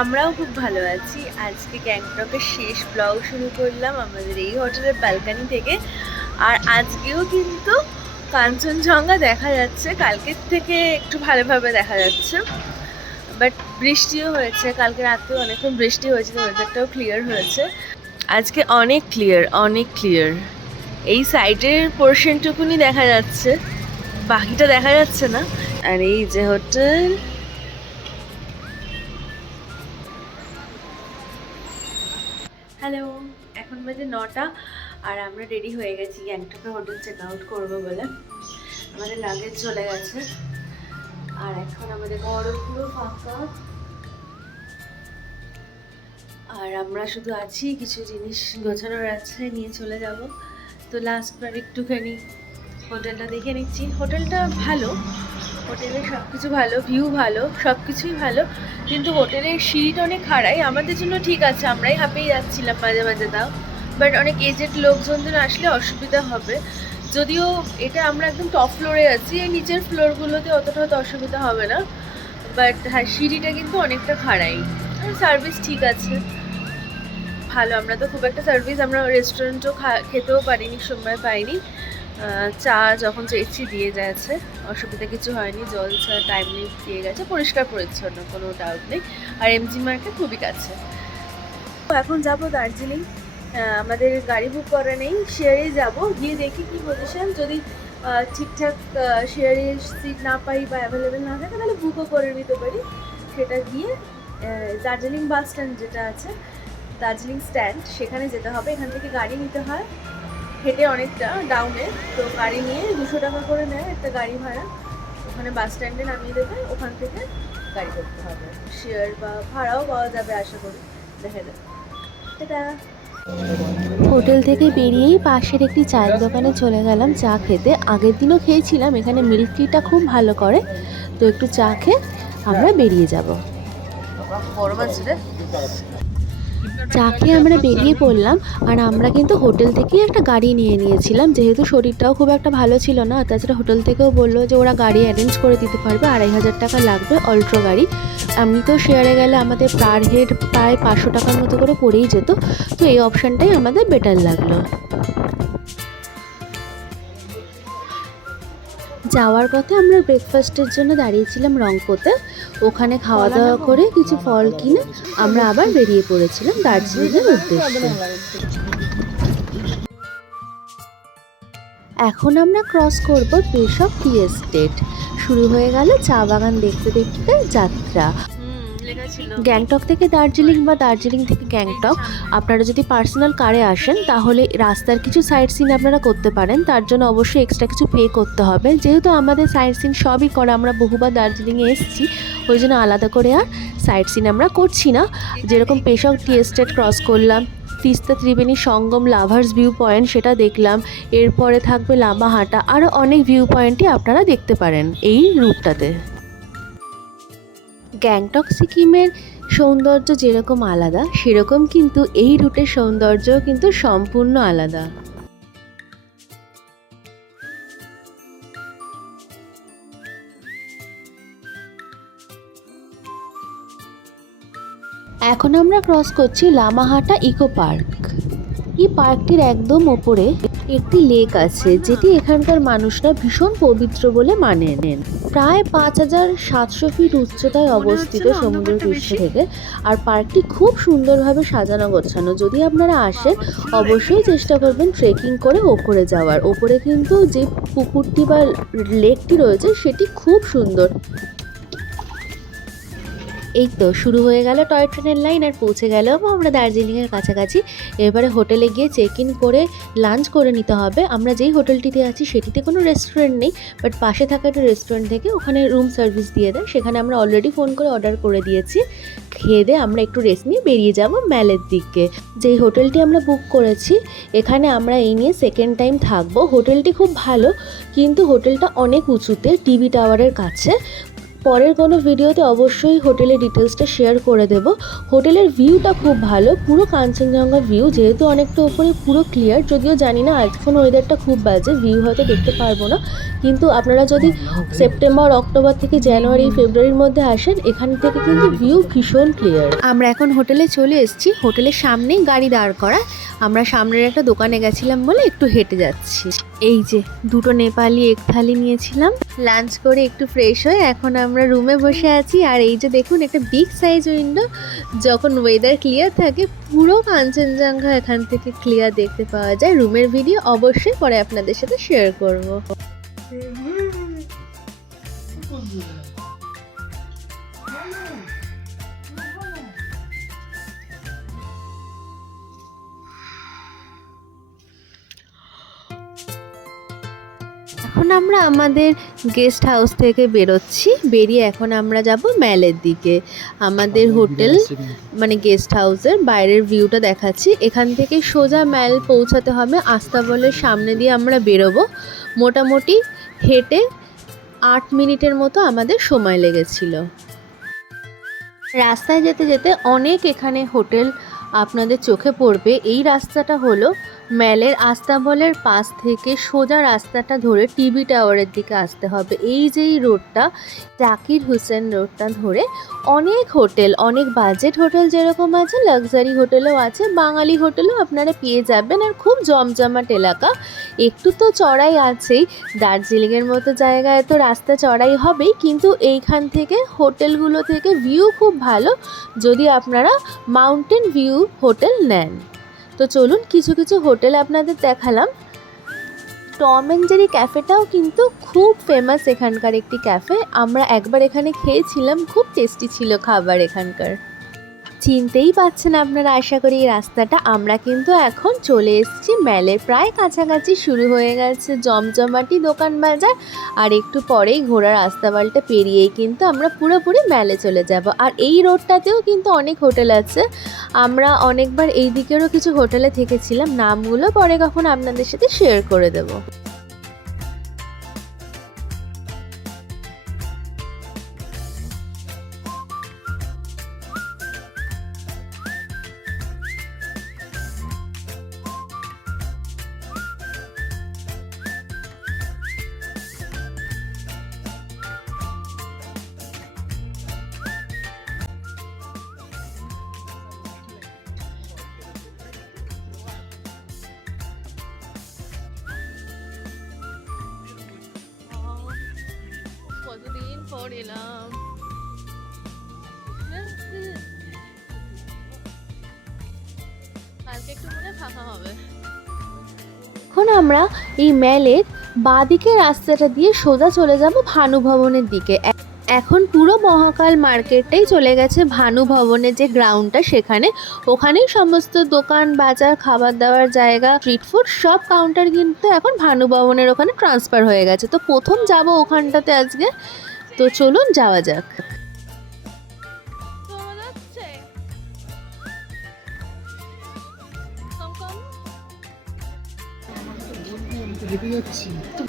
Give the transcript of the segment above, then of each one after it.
আমরাও খুব ভালো আছি। আজকে গ্যাংটকের শেষ ব্লগ শুরু করলাম আমাদের এই হোটেলের ব্যালকনি থেকে। আর আজকেও কিন্তু কাঞ্চনজঙ্ঘা দেখা যাচ্ছে, কালকের থেকে একটু ভালোভাবে দেখা যাচ্ছে। বাট বৃষ্টিও হয়েছে, কালকে রাতেও অনেকক্ষণ বৃষ্টি হয়েছে, তো ওয়েদারটাও ক্লিয়ার হয়েছে। আজকে অনেক ক্লিয়ার, অনেক ক্লিয়ার। এই সাইডের পোর্শনটুকুনি দেখা যাচ্ছে, বাকিটা দেখা যাচ্ছে না। আর এই যে হোটেল, হ্যালো, এখন বাজে 9টা আর আমরা রেডি হয়ে গেছি গ্যাংটকে হোটেল চেক আউট করবো বলে। আমাদের লাগেজ চলে গেছে আর এখন আমাদের ঘর পুরো ফাঁকা। আর আমরা শুধু আছি, কিছু জিনিস গোছানোর আছে, নিয়ে চলে যাব। তো লাস্টবার একটুখানি হোটেলটা দেখে নিচ্ছি। হোটেলটা ভালো, হোটেলের সব কিছু ভালো, ভিউ ভালো, সব কিছুই ভালো, কিন্তু হোটেলের সিঁড়িটা অনেক খাড়াই। আমাদের জন্য ঠিক আছে, আমরাই হাঁপিয়ে যাচ্ছিলাম মাঝে মাঝে, তাও বাট অনেক এজেড লোকজনদের আসলে অসুবিধা হবে। যদিও এটা আমরা একদম টপ ফ্লোরে আছি, এই নিচের ফ্লোরগুলোতে অতটা হয়তো অসুবিধা হবে না, বাট হ্যাঁ সিঁড়িটা কিন্তু অনেকটা খাড়াই। আর সার্ভিস ঠিক আছে, ভালো। আমরা তো খুব একটা সার্ভিস, আমরা রেস্টুরেন্টও খেতেও পারিনি, সময় পাইনি। চা যখন চেয়েছি দিয়ে যাচ্ছে, অসুবিধা কিছু হয়নি। জল চা টাইমলি দিয়ে গেছে, পরিষ্কার পরিচ্ছন্ন, কোনো ডাউট নেই। আর এমজি মার্কেট খুবই কাছে। তো এখন যাব দার্জিলিং। আমাদের গাড়ি বুক করা নেই, শেয়ারেই যাব। গিয়ে দেখি কি পজিশন, যদি ঠিকঠাক শেয়ারে সিট না পাই বা অ্যাভেলেবেল না থাকে, তাহলে বুকও করে নিতে পারি। সেটা গিয়ে দার্জিলিং বাস স্ট্যান্ড যেটা আছে, দার্জিলিং স্ট্যান্ড, সেখানে যেতে হবে। এখান থেকে গাড়ি নিতে হয় হেঁটে অনেকটা ডাউনে, তো গাড়ি নিয়ে 200 টাকা করে নেয় একটা গাড়ি ভাড়া। ওখানে বাস স্ট্যান্ডে নামিয়ে দেবে, ওখান থেকে গাড়ি করতে হবে। শেয়ার বা ভাড়াও পাওয়া যাবে আশা করি, দেখে দেবে। টাটা। হোটেল থেকে বেরিয়েই পাশের একটি চায়ের দোকানে চলে গেলাম চা খেতে। আগের দিনও খেয়েছিলাম, এখানে মিল্ক টিটা খুব ভালো করে, তো একটু চা খেয়ে আমরা বেরিয়ে যাব। গরম আছে রে। চা খেয়ে আমরা বেরিয়ে পড়লাম। আর আমরা কিন্তু হোটেল থেকেই একটা গাড়ি নিয়ে নিয়েছিলাম, যেহেতু শরীরটাও খুব একটা ভালো ছিল না। তাছাড়া হোটেল থেকেও বললো যে ওরা গাড়ি অ্যারেঞ্জ করে দিতে পারবে, 2500 টাকা লাগবে অল্ট্রো গাড়ি। এমনিতেও শেয়ারে গেলে আমাদের পার হেড প্রায় 500 টাকার মতো করে পড়েই যেত, তো এই অপশানটাই আমাদের বেটার লাগলো। যাওয়ার পথে আমরা ব্রেকফাস্টের জন্য দাঁড়িয়েছিলাম রংপোতে। ওখানে খাওয়া দাওয়া করে কিছু ফল কিনে আমরা আবার বেরিয়ে পড়েছিলাম দার্জিলিংয়ের উদ্দেশ্যে। এখন আমরা ক্রস করব পেশক টি এস্টেট। শুরু হয়ে গেল চা বাগান দেখতে দেখতে যাত্রা। গ্যাংটক থেকে দার্জিলিং বা দার্জিলিং থেকে গ্যাংটক আপনারা যদি পার্সোনাল কারে আসেন, তাহলে রাস্তার কিছু সাইট সিন আপনারা করতে পারেন। তার জন্য অবশ্যই এক্সট্রা কিছু পে করতে হবে। যেহেতু আমাদের সাইট সিন সবই করা, আমরা বহুবার দার্জিলিংয়ে এসেছি, ওই জন্য আলাদা করে আর সাইট সিন আমরা করছি না। যেরকম পেশক টি এস্টেট ক্রস করলাম, তিস্তা ত্রিবেণী সঙ্গম লাভার্স ভিউ পয়েন্ট সেটা দেখলাম, এরপরে থাকবে লামাহাটা, আরও অনেক ভিউ পয়েন্টই আপনারা দেখতে পারেন এই রুটটাতে। গ্যাংটক সিকিমের সৌন্দর্য যেরকম আলাদা, সেরকম কিন্তু এই রুটের সৌন্দর্যও কিন্তু সম্পূর্ণ আলাদা। এখন আমরা ক্রস করছি লামাহাটা ইকো পার্ক। এই পার্কটির একদম ওপরে একটি লেক আছে, যেটি এখানকার মানুষরা ভীষণ পবিত্র বলে মানে নেন। প্রায় 5700 ফিট উচ্চতায় অবস্থিত সমুদ্র পৃষ্ঠ থেকে। আর পার্কটি খুব সুন্দরভাবে সাজানো গোছানো। যদি আপনারা আসেন, অবশ্যই চেষ্টা করবেন ট্রেকিং করে ওপরে যাওয়ার। ওপরে কিন্তু যে পুকুরটি বা লেকটি রয়েছে সেটি খুব সুন্দর। এই তো শুরু হয়ে গেল টয় ট্রেনের লাইন, আর পৌঁছে গেলাম আমরা দার্জিলিংয়ের কাছাকাছি। এবারে হোটেলে গিয়ে চেক ইন করে লাঞ্চ করে নিতে হবে। আমরা যেই হোটেলটিতে আছি সেটিতে কোনো রেস্টুরেন্ট নেই, বাট পাশে থাকা একটা রেস্টুরেন্ট থেকে ওখানে রুম সার্ভিস দিয়ে দেয়, সেখানে আমরা অলরেডি ফোন করে অর্ডার করে দিয়েছি। খেয়ে দিয়ে আমরা একটু রেস্ট নিয়ে বেরিয়ে যাব ম্যালের দিকে। যেই হোটেলটি আমরা বুক করেছি, এখানে আমরা এই নিয়ে সেকেন্ড টাইম থাকবো। হোটেলটি খুব ভালো, কিন্তু হোটেলটা অনেক উঁচুতে, টিভি টাওয়ারের কাছে। পরের কোনো ভিডিওতে অবশ্যই হোটেলের ডিটেলসটা শেয়ার করে দেব। হোটেলের ভিউটা খুব ভালো, পুরো কাঞ্চনজঙ্ঘা ভিউ, যেহেতু অনেকটা উপরে পুরো ক্লিয়ার। যদিও জানি না এখন ওয়েদারটা খুব বাজে, ভিউ হয়তো দেখতে পারবো না, কিন্তু আপনারা যদি সেপ্টেম্বর, অক্টোবর থেকে জানুয়ারি, ফেব্রুয়ারির মধ্যে আসেন, এখান থেকে কিন্তু ভিউ ভীষণ ক্লিয়ার। আমরা এখন হোটেলে চলে এসেছি, হোটেলের সামনেই গাড়ি দাঁড় করা। আমরা সামনের একটা দোকানে গেছিলাম বলে একটু হেঁটে যাচ্ছি। এই যে দুটো নেপালি এক থালি নিয়েছিলাম, লাঞ্চ করে একটু ফ্রেশ হয়ে এখন আমরা রুমে বসে আছি। আর এই যে দেখুন একটা বিগ সাইজ উইন্ডো, যখন ওয়েদার ক্লিয়ার থাকে পুরো কাঞ্চনজঙ্ঘা এখান থেকে ক্লিয়ার দেখতে পাওয়া যায়। রুমের ভিডিও অবশ্যই পরে আপনাদের সাথে শেয়ার করব। এখন আমরা আমাদের গেস্ট হাউস থেকে বেরোচ্ছি, বেরিয়ে এখন আমরা যাব ম্যালের দিকে। আমাদের হোটেল মানে গেস্ট হাউসের বাইরের ভিউটা দেখাচ্ছি। এখান থেকে সোজা ম্যাল পৌঁছাতে হবে, আস্তাবলের সামনে দিয়ে আমরা বেরোবো। মোটামুটি হেঁটে 8 মিনিটের মতো আমাদের সময় লেগেছিল। রাস্তায় যেতে যেতে অনেক এখানে হোটেল আপনাদের চোখে পড়বে। এই রাস্তাটা হলো ম্যালের আস্তাবলের পাশ থেকে সোজা রাস্তাটা ধরে টিভি টাওয়ারের দিকে আসতে হবে। এই যে এই রোডটা, জাকির হুসেন রোডটা ধরে অনেক হোটেল, অনেক বাজেট হোটেল যেরকম আছে, লাক্সারি হোটেলও আছে, বাঙালি হোটেলও আপনারা পেয়ে যাবেন। আর খুব জমজমাট এলাকা, একটু তো চড়াই আছেই, দার্জিলিংয়ের মতো জায়গায় তো রাস্তা চড়াই হবেই, কিন্তু এইখান থেকে হোটেলগুলো থেকে ভিউ খুব ভালো যদি আপনারা মাউন্টেন ভিউ হোটেল নেন। তো চলুন কিছু কিছু হোটেল আপনাদের দেখালাম। টম অ্যান্ড জেরি ক্যাফেটাও কিন্তু খুব ফেমাস এখানকার একটি ক্যাফে। আমরা একবার এখানে খেয়েছিলাম, খুব টেস্টি ছিল খাবার এখানকার। চিনতেই পাচ্ছেন আপনারা আশা করি এই রাস্তাটা। আমরা কিন্তু এখন চলে এসেছি ম্যালের প্রায় কাছাকাছি। শুরু হয়ে গেছে জমজমাটি দোকান বাজার, আর একটু পরেই ঘোড়ার আস্তাবলটা পেরিয়েই কিন্তু আমরা পুরোপুরি ম্যালে চলে যাব। আর এই রোডটাতেও কিন্তু অনেক হোটেল আছে, আমরা অনেকবার এই দিকেরও কিছু হোটেলে থেকেছিলাম, নামগুলো পরে কখন আপনাদের সাথে শেয়ার করে দেবো। কতদিন পর এলাম, কালকে একটু মনে ফাঁকা হবে। এখন আমরা এই ম্যালের বাঁদিকে রাস্তাটা দিয়ে সোজা চলে যাব ভানু ভবনের দিকে। এখন পুরো মহাকাল মার্কেটটাই চলে গেছে ভানু ভবনের যে গ্রাউন্ডটা সেখানে, ওখানেই সমস্ত দোকান বাজার, খাবার দাবার জায়গা, স্ট্রিট ফুড সব কাউন্টার কিন্তু এখন ভানু ভবনের ওখানে ট্রান্সফার হয়ে গেছে। তো প্রথম যাব ওখানটাতে আজকে, তো চলুন যাওয়া যাক।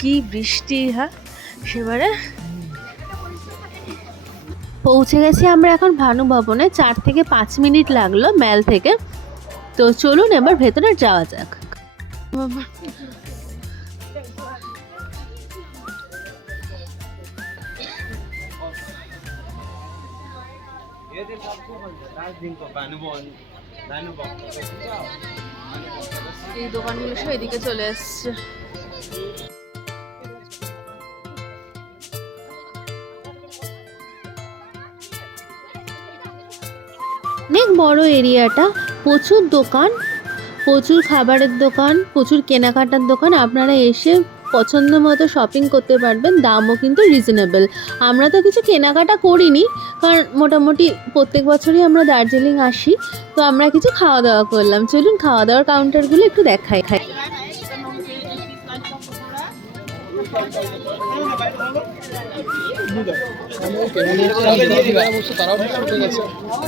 কি বৃষ্টি, হ্যাঁ সেবারে পৌঁছে গেছি আমরা এখন ভানু ভবনে। 4 থেকে 5 মিনিট লাগলো ম্যাল থেকে। তো চলুন এবার ভেতরে যাওয়া যাক। এই দোকানগুলো সব এদিকে চলে এসছে। অনেক বড় এরিয়াটা, প্রচুর দোকান, প্রচুর খাবারের দোকান, প্রচুর কেনাকাটার দোকান। আপনারা এসে পছন্দ মতো শপিং করতে পারবেন, দামও কিন্তু রিজনেবল। আমরা তো কিছু কেনাকাটা করিনি, কারণ মোটামুটি প্রত্যেক বছরই আমরা দার্জিলিং আসি, তো আমরা কিছু খাওয়া দাওয়া করলাম। চলুন খাওয়া দাওয়ার কাউন্টারগুলো একটু দেখাই।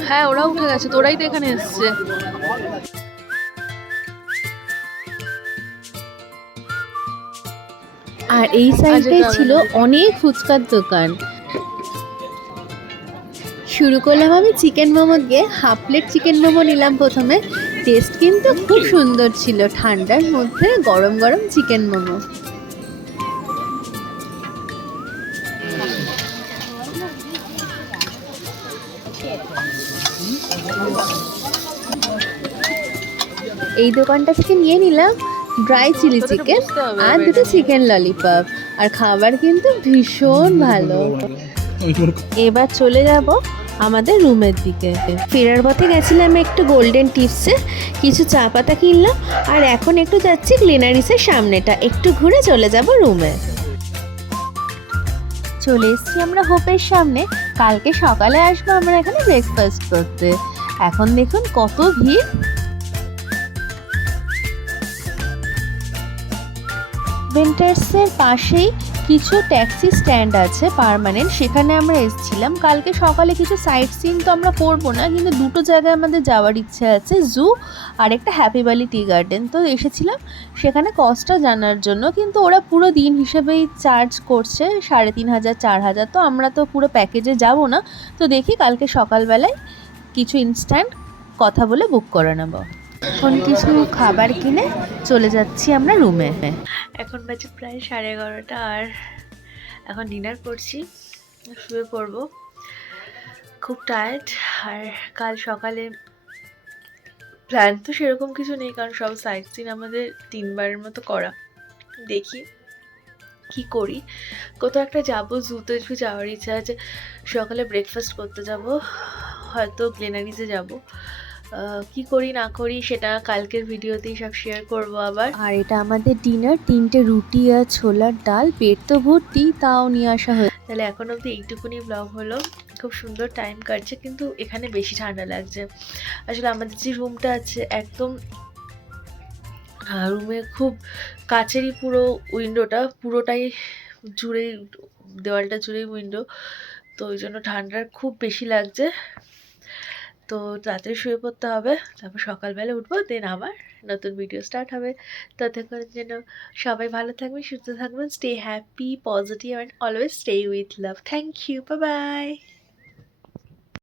হ্যাঁ ওরাও উঠে গেছে, তোরাই তো এখানে এসছে। আর এই সাইডটাই ছিল অনেক ফুচকার দোকান। শুরু করলাম আমি চিকেন মোমো দিয়ে। হাফ প্লেট চিকেন মোমো নিলাম প্রথমে। টেস্ট কিন্তু খুব সুন্দর ছিল, ঠান্ডার মধ্যে গরম গরম চিকেন মোমো। এই দোকানটা থেকে নিয়ে নিলাম ড্রাই চিলি চিকেন আর দুটো চিকেন ললিপপ। আর খাবার কিন্তু ভীষণ ভালো। এবার চলে যাব আমাদের রুমের দিকে। ফেরার পথে গেছিলাম একটু গোল্ডেন টিপসে, কিছু চা পাতা কিনলাম। আর এখন একটু যাচ্ছি গ্লেনারিসের সামনেটা, একটু ঘুরে চলে যাব রুমে। চলে এসেছি আমরা হোপের সামনে। কালকে সকালে আসবো আমরা এখানে ব্রেকফাস্ট করতে। এখন দেখুন কত ভিড়। বেন্টার্সের পাশেই কিছু ট্যাক্সি স্ট্যান্ড আছে পার্মানেন্ট, সেখানে আমরা এসেছিলাম। কালকে সকালে কিছু সাইট সিন তো আমরা করবো না, কিন্তু দুটো জায়গায় আমাদের যাওয়ার ইচ্ছে আছে, জু আর একটা হ্যাপি ভ্যালি টি গার্ডেন। তো এসেছিলাম সেখানে কস্টটা জানার জন্য, কিন্তু ওরা পুরো দিন হিসেবেই চার্জ করছে 3500 4000। তো আমরা তো পুরো প্যাকেজে যাব না, তো দেখি কালকে সকালবেলায় কিছু ইনস্ট্যান্ট কথা বলে বুক করে নেব। এখন কিছু খাবার কিনে চলে যাচ্ছি আমরা রুমে। এখন বাজে প্রায় 11:30 আর এখন ডিনার করছি, শুয়ে পড়বো। খুব টায়ার্ড। আর কাল সকালে প্ল্যান তো সেরকম কিছু নেই, কারণ সব সাইট সিন আমাদের 3বারের মতো করা। দেখি কি করি, কোথাও একটা যাবো। জুতে একটু যাওয়ার ইচ্ছা আছে। সকালে ব্রেকফাস্ট করতে যাব, হয়তো গ্লেনারিসে যাব। কি করি না করি সেটা কালকের ভিডিওতেই সব শেয়ার করব আবার। আর এটা আমাদের ডিনার, 3টে রুটি আর ছোলার ডাল, পেট তো ভর্তি, তাও নিয়ে আসা হয়েছে। তাহলে এখন অবধি এইটুকুনি ব্লগ হলো। খুব সুন্দর টাইম কাটছে, কিন্তু এখানে বেশি ঠান্ডা লাগছে। আসলে আমাদের যে রুমটা আছে একদম রুমে খুব কাছেরই পুরো উইন্ডোটা, পুরোটাই জুড়েই, দেওয়ালটা জুড়েই উইন্ডো। তো ওই জন্য ঠান্ডার খুব বেশি লাগছে। তো রাতে শুয়ে পড়তে হবে, তারপর সকালবেলা উঠবো, দেন আবার নতুন ভিডিও স্টার্ট হবে। ততক্ষণের জন্য সবাই ভালো থাকবেন, সুস্থ থাকবেন, stay happy, positive and always stay with love. Thank you, bye by.